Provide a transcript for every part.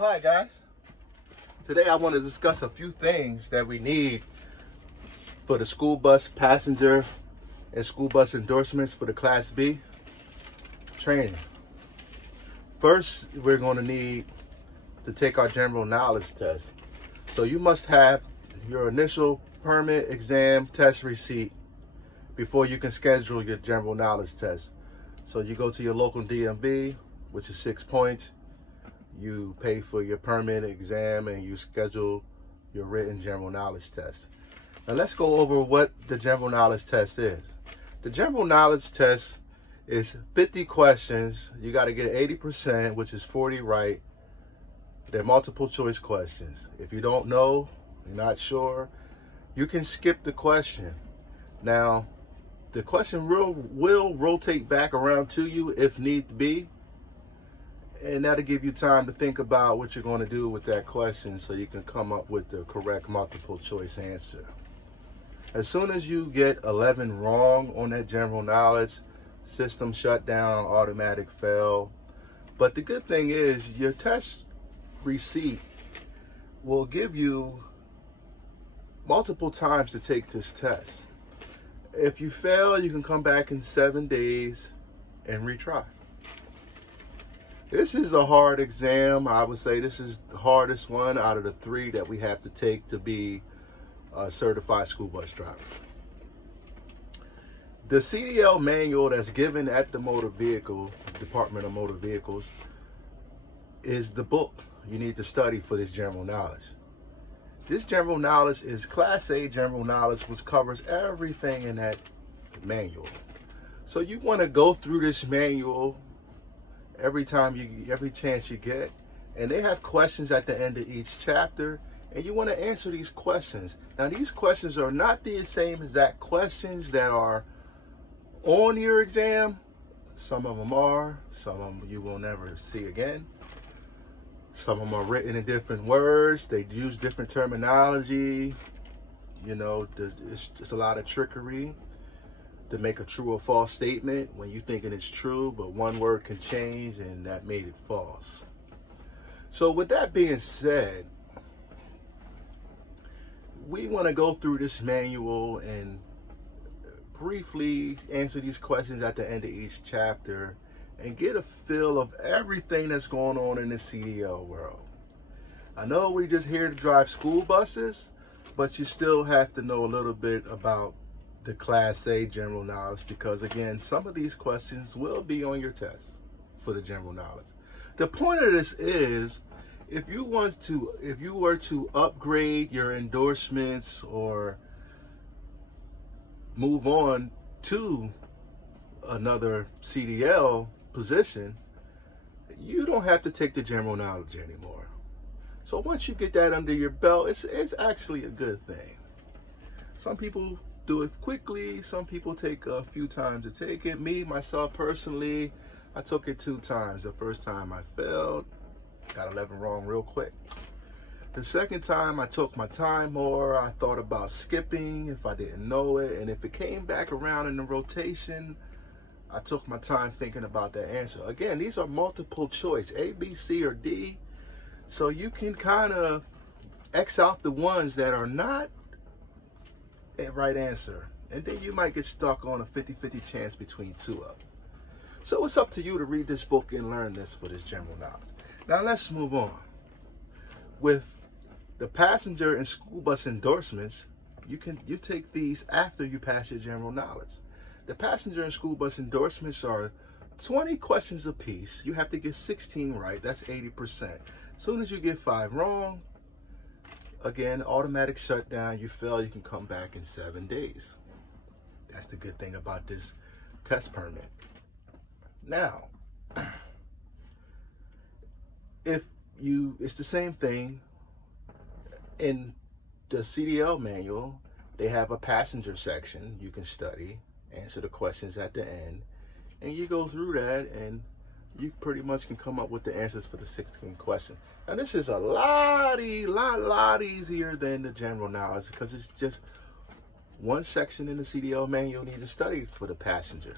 Hi guys. Today I want to discuss a few things that we need for the school bus passenger and school bus endorsements for the Class B training. First, we're going to need to take our general knowledge test. So you must have your initial permit exam test receipt before you can schedule your general knowledge test. So you go to your local DMV, which is 6 points. You pay for your permit exam and you schedule your written general knowledge test. Now let's go over what the general knowledge test is. The general knowledge test is 50 questions. You got to get 80%, which is 40 right. They're multiple choice questions. If you don't know, you're not sure, you can skip the question. Now, the question will rotate back around to you if need be. And that'll give you time to think about what you're going to do with that question so you can come up with the correct multiple choice answer. As soon as you get 11 wrong on that general knowledge, system shut down, automatic fail. But the good thing is your test receipt will give you multiple times to take this test. If you fail, you can come back in 7 days and retry. This is a hard exam. I would say this is the hardest one out of the 3 that we have to take to be a certified school bus driver. The CDL manual that's given at the Motor Vehicle, Department of Motor Vehicles, is the book you need to study for this general knowledge. This general knowledge is Class A general knowledge, which covers everything in that manual. So you want to go through this manual every chance you get, and they have questions at the end of each chapter, and you want to answer these questions. Now, these questions are not the same exact questions that are on your exam. Some of them are, some of them you will never see again. Some of them are written in different words. They use different terminology. You know, it's a lot of trickery to make a true or false statement when you're thinking it's true, but one word can change and that made it false. So with that being said, we want to go through this manual and briefly answer these questions at the end of each chapter and get a feel of everything that's going on in the CDL world. I know we're just here to drive school buses, but you still have to know a little bit about the Class A general knowledge, because again, some of these questions will be on your test for the general knowledge. The point of this is, if you were to upgrade your endorsements or move on to another CDL position, you don't have to take the general knowledge anymore. So once you get that under your belt, it's actually a good thing. Some people do it quickly. Some people take a few times to take it. Myself personally, I took it 2 times. The first time I failed, got 11 wrong real quick. The second time I took my time more. I thought about skipping if I didn't know it. And if it came back around in the rotation, I took my time thinking about that answer. Again, these are multiple choice, A, B, C, or D. So you can kind of X out the ones that are not a right answer, and then you might get stuck on a 50-50 chance between 2 of them. So it's up to you to read this book and learn this for this general knowledge. Now let's move on. With the passenger and school bus endorsements, you take these after you pass your general knowledge. The passenger and school bus endorsements are 20 questions apiece. You have to get 16 right. That's 80%. As soon as you get 5 wrong, again, automatic shutdown. You fail, you can come back in 7 days. That's the good thing about this test permit. Now, it's the same thing in the CDL manual. They have a passenger section you can study, answer the questions at the end, and you go through that and you pretty much can come up with the answers for the 16 questions. Now this is a lot easier than the general knowledge, because it's just one section in the CDL manual you need to study for the passenger.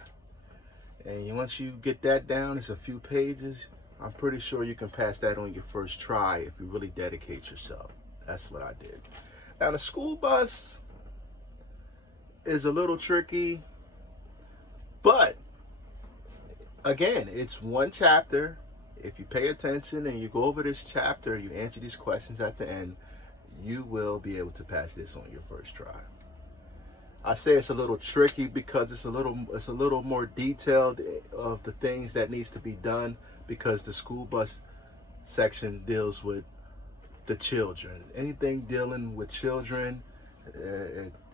And once you get that down, it's a few pages, I'm pretty sure you can pass that on your first try if you really dedicate yourself. That's what I did. Now the school bus is a little tricky, but again, it's one chapter. If you pay attention and you go over this chapter, you answer these questions at the end, you will be able to pass this on your first try. I say it's a little tricky because it's a little more detailed of the things that needs to be done, because the school bus section deals with the children. Anything dealing with children,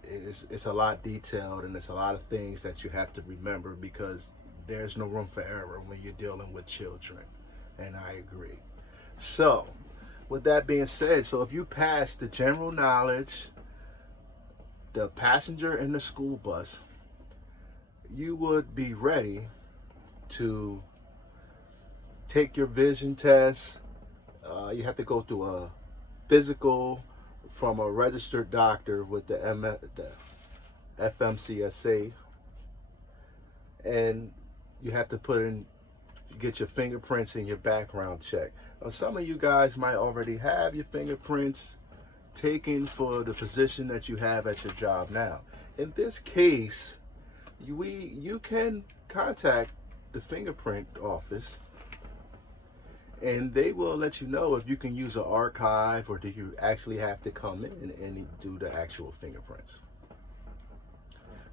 it's a lot detailed, and it's a lot of things that you have to remember, because there's no room for error when you're dealing with children. And I agree. So with that being said, so if you pass the general knowledge, the passenger and the school bus, you would be ready to take your vision test. You have to go through a physical from a registered doctor with the FMCSA, and you have to get your fingerprints and your background check. Now, some of you guys might already have your fingerprints taken for the position that you have at your job now. In this case, you can contact the fingerprint office, and they will let you know if you can use an archive, or do you actually have to come in and do the actual fingerprints.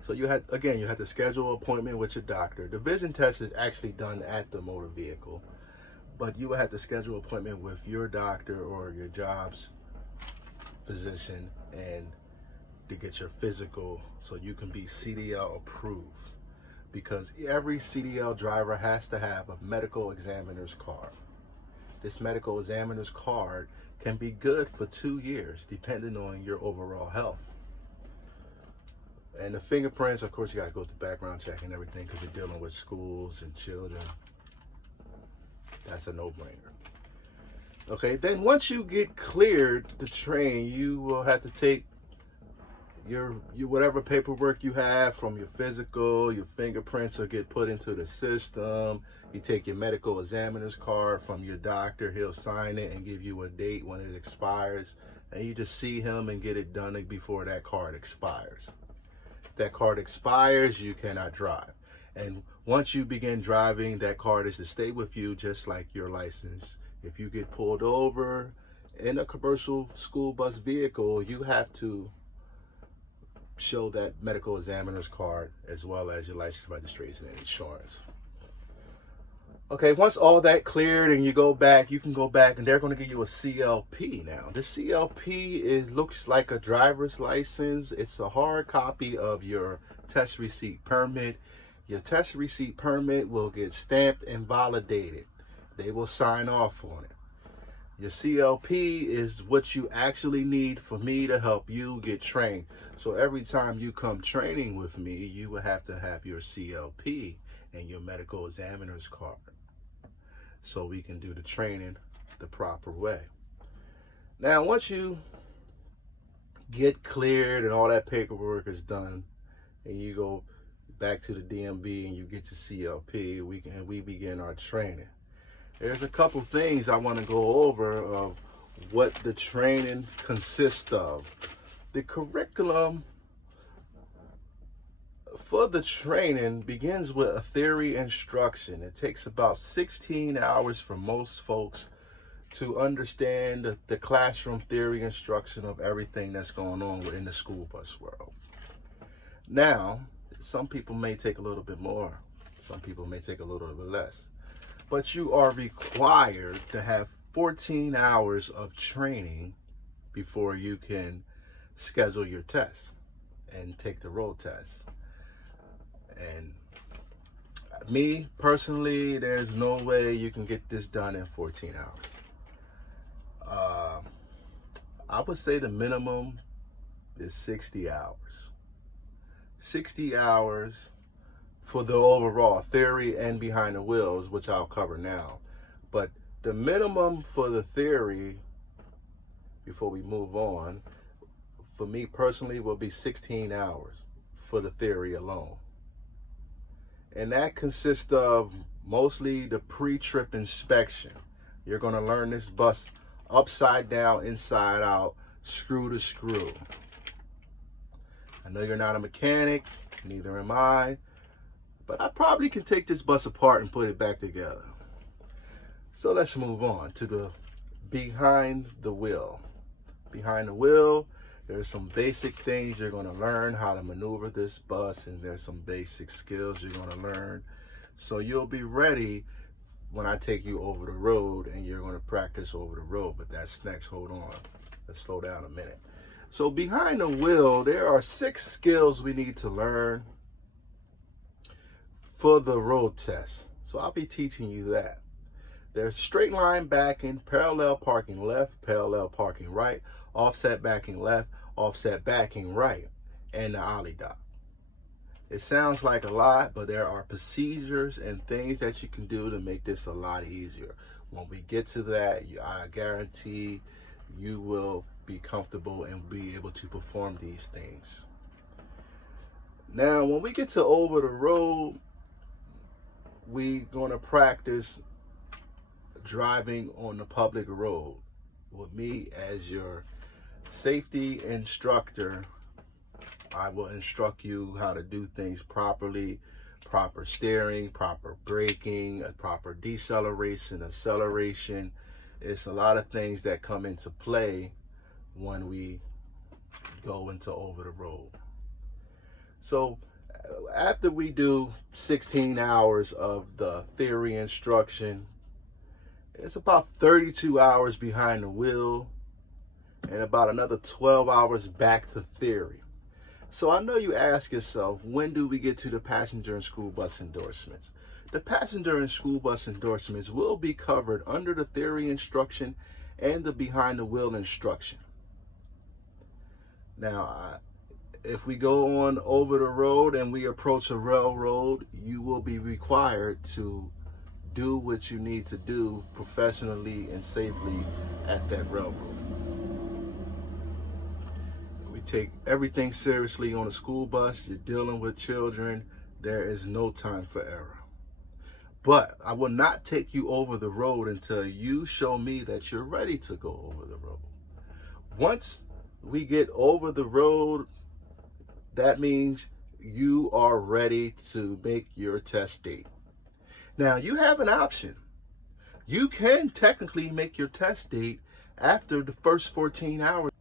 So you have to schedule an appointment with your doctor. The vision test is actually done at the motor vehicle, but you will have to schedule an appointment with your doctor or your job's physician and to get your physical so you can be CDL approved, because every CDL driver has to have a medical examiner's card. This medical examiner's card can be good for 2 years depending on your overall health. And the fingerprints, of course, you got to go through background check and everything, because you're dealing with schools and children. That's a no-brainer. Okay, then once you get cleared to train, you will have to take your whatever paperwork you have from your physical, your fingerprints will get put into the system. You take your medical examiner's card from your doctor. He'll sign it and give you a date when it expires, and you just see him and get it done before that card expires. If that card expires, you cannot drive. And once you begin driving, that card is to stay with you just like your license. If you get pulled over in a commercial school bus vehicle, you have to show that medical examiner's card as well as your license, registration, and insurance. Okay, once all that cleared and you can go back and they're going to give you a CLP now. The CLP looks like a driver's license. It's a hard copy of your test receipt permit. Your test receipt permit will get stamped and validated. They will sign off on it. Your CLP is what you actually need for me to help you get trained. So every time you come training with me, you will have to have your CLP and your medical examiner's card, so we can do the training the proper way. Now, once you get cleared and all that paperwork is done, and you go back to the DMV and you get your CLP, we begin our training. There's a couple things I want to go over of what the training consists of. The curriculum for the training begins with a theory instruction. It takes about 16 hours for most folks to understand the classroom theory instruction of everything that's going on within the school bus world. Now, some people may take a little bit more, some people may take a little bit less, but you are required to have 14 hours of training before you can schedule your test and take the road test. And me personally, there's no way you can get this done in 14 hours. I would say the minimum is 60 hours. 60 hours for the overall theory and behind the wheels, which I'll cover now. But the minimum for the theory, before we move on, for me personally will be 16 hours for the theory alone. And that consists of mostly the pre-trip inspection. You're going to learn this bus upside down, inside out, screw to screw. I know you're not a mechanic, neither am I, but I probably can take this bus apart and put it back together. So let's move on to the behind the wheel. Behind the wheel, there's some basic things you're going to learn how to maneuver this bus, and there's some basic skills you're going to learn. So you'll be ready when I take you over the road, and you're going to practice over the road. But that's next. Hold on. Let's slow down a minute. So behind the wheel, there are 6 skills we need to learn for the road test. So I'll be teaching you that. There's straight line backing, parallel parking left, parallel parking right, offset backing left, offset backing right, and the ollie dock. It sounds like a lot, but there are procedures and things that you can do to make this a lot easier. When we get to that, I guarantee you will be comfortable and be able to perform these things. Now, when we get to over the road, we're going to practice driving on the public road with me as your safety instructor. I will instruct you how to do things properly, proper steering, proper braking, proper deceleration, acceleration. It's a lot of things that come into play when we go into over the road. So after we do 16 hours of the theory instruction, it's about 32 hours behind the wheel and about another 12 hours back to theory. So I know you ask yourself, when do we get to the passenger and school bus endorsements? The passenger and school bus endorsements will be covered under the theory instruction and the behind the wheel instruction. Now, if we go on over the road and we approach a railroad, you will be required to do what you need to do professionally and safely at that railroad. We take everything seriously on a school bus. You're dealing with children. There is no time for error. But I will not take you over the road until you show me that you're ready to go over the road. Once we get over the road, that means you are ready to make your test date. Now, you have an option. You can technically make your test date after the first 14 hours.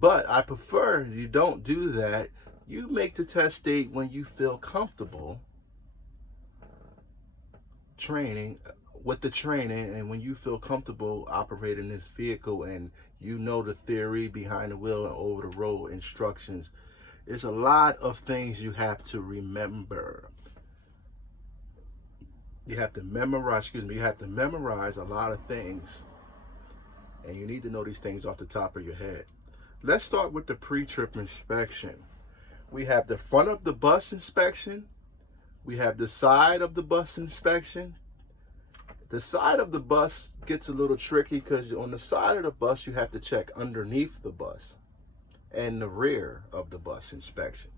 But I prefer you don't do that. You make the test date when you feel comfortable training with the training, and when you feel comfortable operating this vehicle and you know the theory behind the wheel and over the road instructions. There's a lot of things you have to remember. You have to memorize, you have to memorize a lot of things, and you need to know these things off the top of your head. Let's start with the pre-trip inspection. We have the front of the bus inspection. We have the side of the bus inspection. The side of the bus gets a little tricky because on the side of the bus, you have to check underneath the bus and the rear of the bus inspection.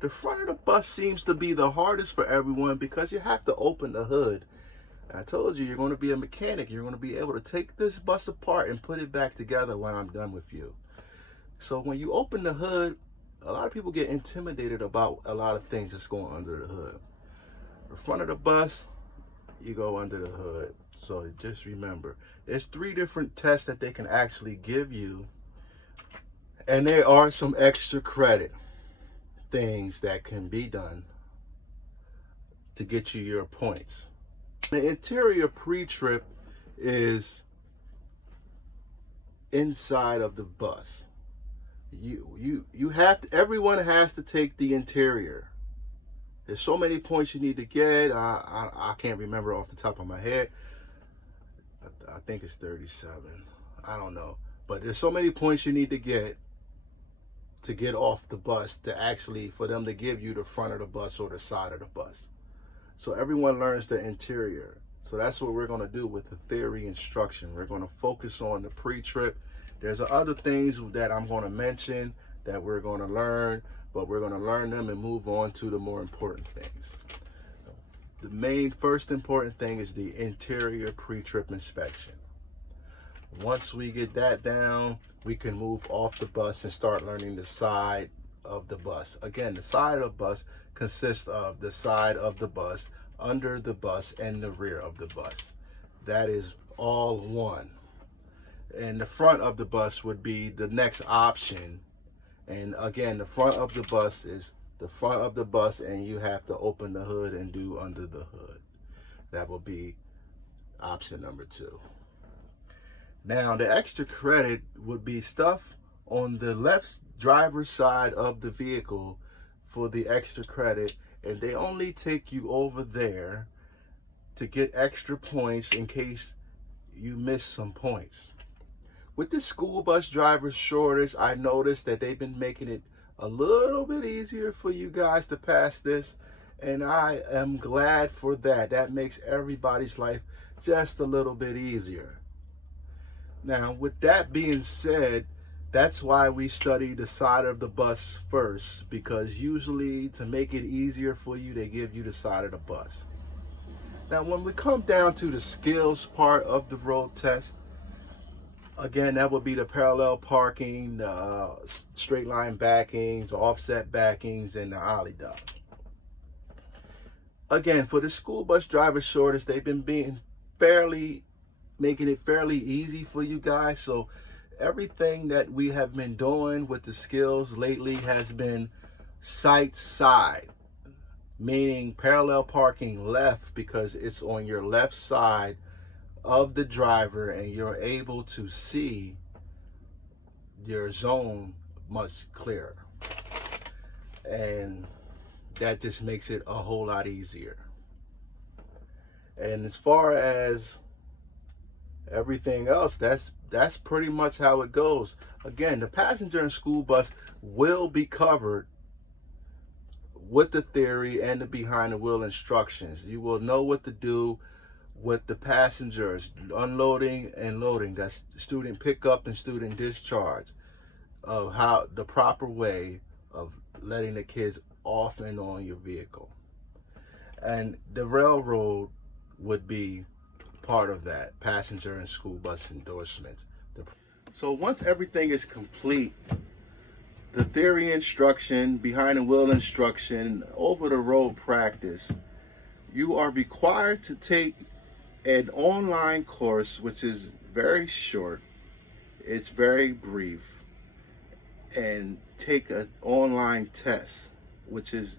The front of the bus seems to be the hardest for everyone because you have to open the hood. I told you, you're going to be a mechanic. You're going to be able to take this bus apart and put it back together when I'm done with you. So when you open the hood, a lot of people get intimidated about a lot of things that's going under the hood. The front of the bus, you go under the hood. So just remember, there's 3 different tests that they can actually give you. And there are some extra credit things that can be done to get you your points. The interior pre-trip is inside of the bus. You have to, everyone has to take the interior. There's so many points you need to get. I can't remember off the top of my head. I think it's 37. I don't know. But there's so many points you need to get off the bus to actually, for them to give you the front of the bus or the side of the bus. So everyone learns the interior. So that's what we're going to do with the theory instruction. We're going to focus on the pre-trip. There's other things that I'm going to mention that we're going to learn, but we're going to learn them and move on to the more important things. the main first important thing is the interior pre-trip inspection. Once we get that down, we can move off the bus and start learning the side of the bus. Again, the side of the bus consists of the side of the bus, under the bus, and the rear of the bus. That is all one. And the front of the bus would be the next option. And again, the front of the bus is the front of the bus, and you have to open the hood and do under the hood. That will be option number 2. Now, the extra credit would be stuff on the left driver's side of the vehicle for the extra credit, and they only take you over there to get extra points in case you miss some points. With the school bus driver shortage, I noticed that they've been making it a little bit easier for you guys to pass this, and I am glad for that. That makes everybody's life just a little bit easier. Now, with that being said, that's why we study the side of the bus first, because usually to make it easier for you, they give you the side of the bus. Now, when we come down to the skills part of the road test, again, that would be the parallel parking, straight line backings, offset backings, and the ollie dodge. Again, for the school bus driver shortage, they've been making it fairly easy for you guys. So everything that we have been doing with the skills lately has been sight side, meaning parallel parking left, because it's on your left side of the driver and you're able to see your zone much clearer, and that just makes it a whole lot easier. And as far as everything else, that's pretty much how it goes. Again, the passenger and school bus will be covered with the theory and the behind the wheel instructions. You will know what to do with the passengers, unloading and loading. That's student pickup and student discharge, of how the proper way of letting the kids off and on your vehicle. And the railroad would be part of that, passenger and school bus endorsements. So once everything is complete, the theory instruction, behind the wheel instruction, over the road practice, you are required to take an online course, which is very short, it's very brief, and take an online test, which is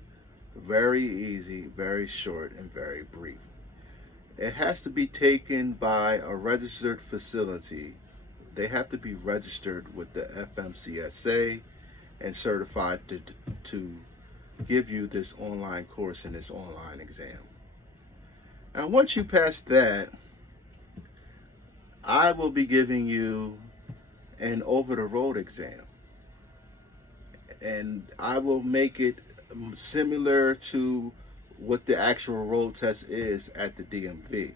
very easy, very short, and very brief. It has to be taken by a registered facility. They have to be registered with the FMCSA and certified to give you this online course and this online exam. And once you pass that, I will be giving you an over-the-road exam. And I will make it similar to what the actual road test is at the DMV.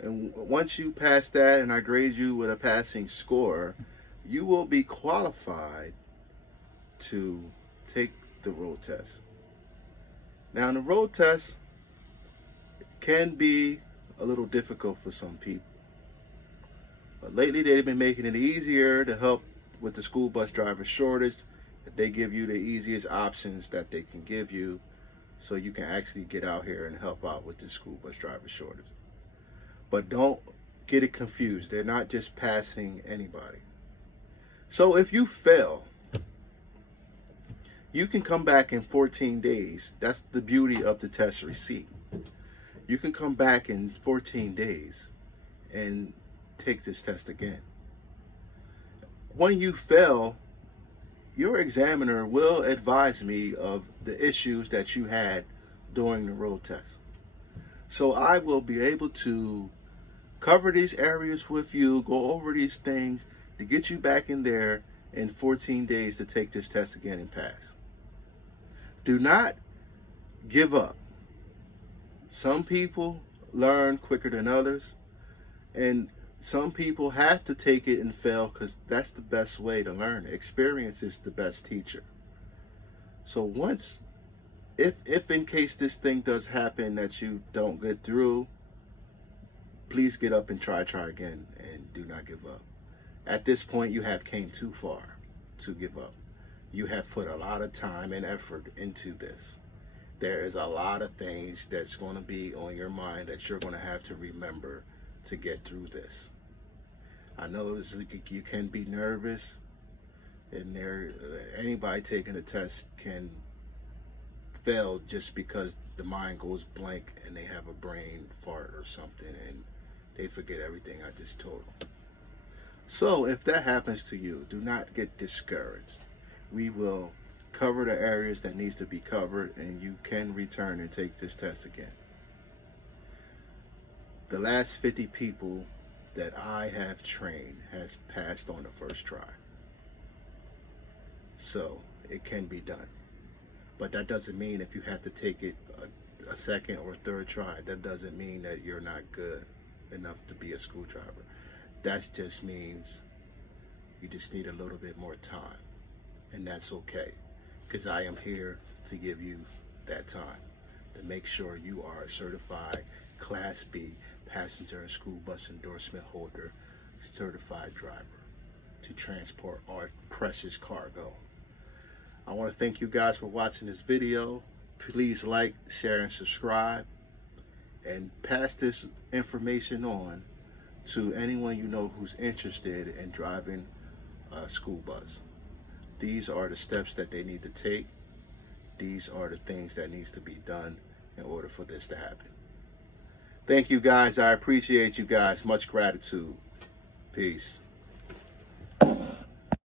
And once you pass that and I grade you with a passing score, you will be qualified to take the road test. Now, the road test can be a little difficult for some people, but lately they've been making it easier to help with the school bus driver shortage. They give you the easiest options that they can give you, so you can actually get out here and help out with the school bus driver shortage. But don't get it confused. They're not just passing anybody. So if you fail, you can come back in 14 days. That's the beauty of the test receipt. You can come back in 14 days and take this test again. When you fail, your examiner will advise me of the issues that you had during the road test. So I will be able to cover these areas with you, go over these things to get you back in there in 14 days to take this test again and pass. Do not give up. Some people learn quicker than others, and some people have to take it and fail because that's the best way to learn. Experience is the best teacher. So once If in case this thing does happen that you don't get through, please get up and try again, and do not give up. At this point, you have came too far to give up. You have put a lot of time and effort into this. There is a lot of things that's going to be on your mind that you're going to have to remember to get through this. I know you can be nervous, and anybody taking a test can fail just because the mind goes blank and they have a brain fart or something and they forget everything I just told them. So if that happens to you, do not get discouraged. We will cover the areas that needs to be covered, and you can return and take this test again. The last 50 people that I have trained has passed on the first try. So it can be done. But that doesn't mean if you have to take it a second or third try, that doesn't mean that you're not good enough to be a school driver. That just means you just need a little bit more time. And that's okay, because I am here to give you that time to make sure you are a certified Class B passenger and school bus endorsement holder, certified driver to transport our precious cargo. I want to thank you guys for watching this video. Please like, share, and subscribe, and pass this information on to anyone you know who's interested in driving a school bus. These are the steps that they need to take. These are the things that needs to be done in order for this to happen. Thank you guys. I appreciate you guys. Much gratitude. Peace.